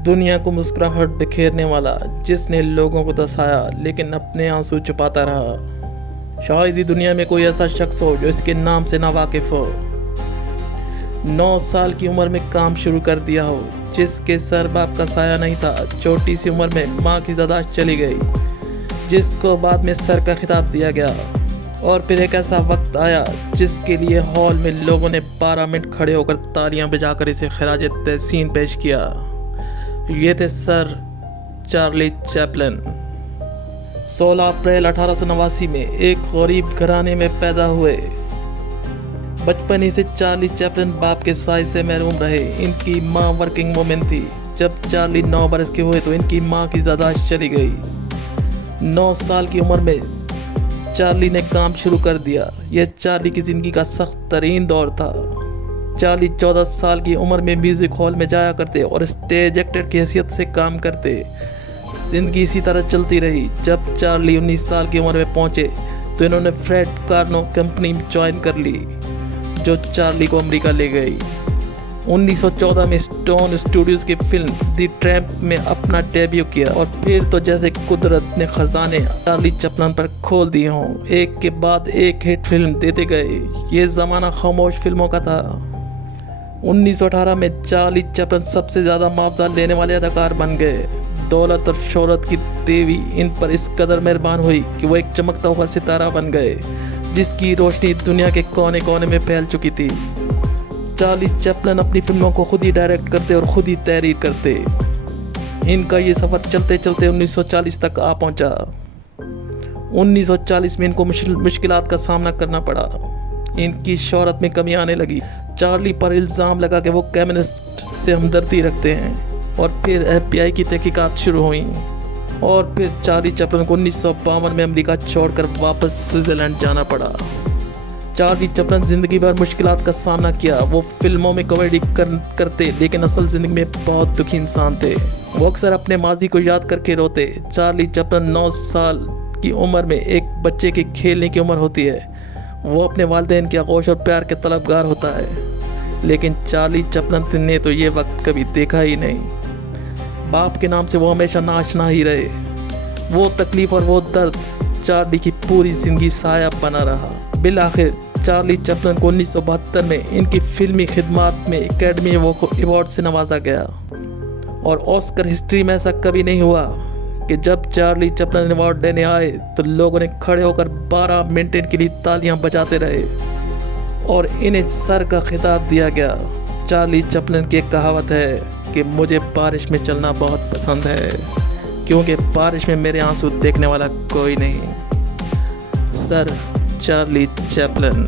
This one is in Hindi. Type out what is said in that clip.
दुनिया को मुस्कुराहट बिखेरने वाला, जिसने लोगों को दर्शाया लेकिन अपने आंसू छुपाता रहा। शायद ही दुनिया में कोई ऐसा शख्स हो जो इसके नाम से ना वाकिफ हो। 9 साल की उम्र में काम शुरू कर दिया हो, जिसके सर बाप का साया नहीं था। छोटी सी उम्र में माँ की ज़्यादा चली गई, जिसको बाद में सर का खिताब दिया गया। और फिर एक ऐसा वक्त आया जिसके लिए हॉल में लोगों ने 12 मिनट खड़े होकर तालियां बजाकर इसे खराज तहसीन पेश किया। ये थे सर चार्ली चैपलिन। 16 अप्रैल 1889 में एक गरीब घराने में पैदा हुए। बचपन ही से चार्ली चैपलिन बाप के साय से महरूम रहे। इनकी माँ वर्किंग वुमेन थी। जब चार्ली 9 बरस के हुए तो इनकी माँ की ज़्यादा चली गई। 9 साल की उम्र में चार्ली ने काम शुरू कर दिया। यह चार्ली की ज़िंदगी का सख्त तरीन दौर था। चार्ली 14 साल की उम्र में म्यूज़िक हॉल में जाया करते और स्टेज एक्टर की हैसियत से काम करते। ज़िंदगी इसी तरह चलती रही। जब चार्ली 19 साल की उम्र में पहुंचे तो इन्होंने फ्रेड कार्नो कंपनी ज्वाइन कर ली, जो चार्ली को अमेरिका ले गई। 1914 में स्टोन स्टूडियोज़ की फिल्म दी ट्रैम्प में अपना डेब्यू किया और फिर तो जैसे कुदरत ने खजाने चार्ली चैपलिन पर खोल दिए हों, एक के बाद एक हिट फिल्म देते गए। ये ज़माना खामोश फिल्मों का था। 1918 में चार्ली चैपलिन सबसे ज़्यादा मुआवजा लेने वाले अदाकार बन गए। दौलत और शोहरत की देवी इन पर इस कदर मेहरबान हुई कि वो एक चमकता हुआ सितारा बन गए, जिसकी रोशनी दुनिया के कोने कोने में फैल चुकी थी। चार्ली चैपलिन अपनी फिल्मों को खुद ही डायरेक्ट करते और खुद ही तहरीर करते। इनका ये सफ़र चलते चलते 1940 तक आ पहुंचा। 1940 में इनको मुश्किलात का सामना करना पड़ा। इनकी शोहरत में कमी आने लगी। चार्ली पर इल्ज़ाम लगा कि वो कम्युनिस्ट से हमदर्दी रखते हैं और फिर FBI की तहकीकात शुरू हुई। और फिर चार्ली चैपलिन को 1952 में अमेरिका छोड़कर वापस स्विट्ज़रलैंड जाना पड़ा। चार्ली चैपलिन ज़िंदगी भर मुश्किलात का सामना किया। वो फिल्मों में कॉमेडी करते लेकिन असल ज़िंदगी में बहुत दुखी इंसान थे। वो अक्सर अपने माजी को याद करके रोते। चार्ली चैपलिन 9 साल की उम्र में एक बच्चे की खेलने की उम्र होती है। वो अपने वालिदैन के आगोश और प्यार के तलबगार होता है, लेकिन चार्ली चैपलिन ने तो ये वक्त कभी देखा ही नहीं। बाप के नाम से वो हमेशा नाचना ही रहे। वो तकलीफ़ और वो दर्द चार्ली की पूरी ज़िंदगी साया बना रहा। बिलाखिर चार्ली चैपलिन को 1972 में इनकी फिल्मी खिदमात में एकेडमी अवार्ड से नवाजा गया। और ऑस्कर हिस्ट्री में ऐसा कभी नहीं हुआ कि जब चार्ली चैपलिन अवार्ड लेने आए तो लोगों ने खड़े होकर 12 मिनट इनके लिए तालियां बजाते रहे और इन्हें सर का खिताब दिया गया। चार्ली चैपलिन की एक कहावत है कि मुझे बारिश में चलना बहुत पसंद है, क्योंकि बारिश में मेरे आंसू देखने वाला कोई नहीं। Sir Charlie Chaplin.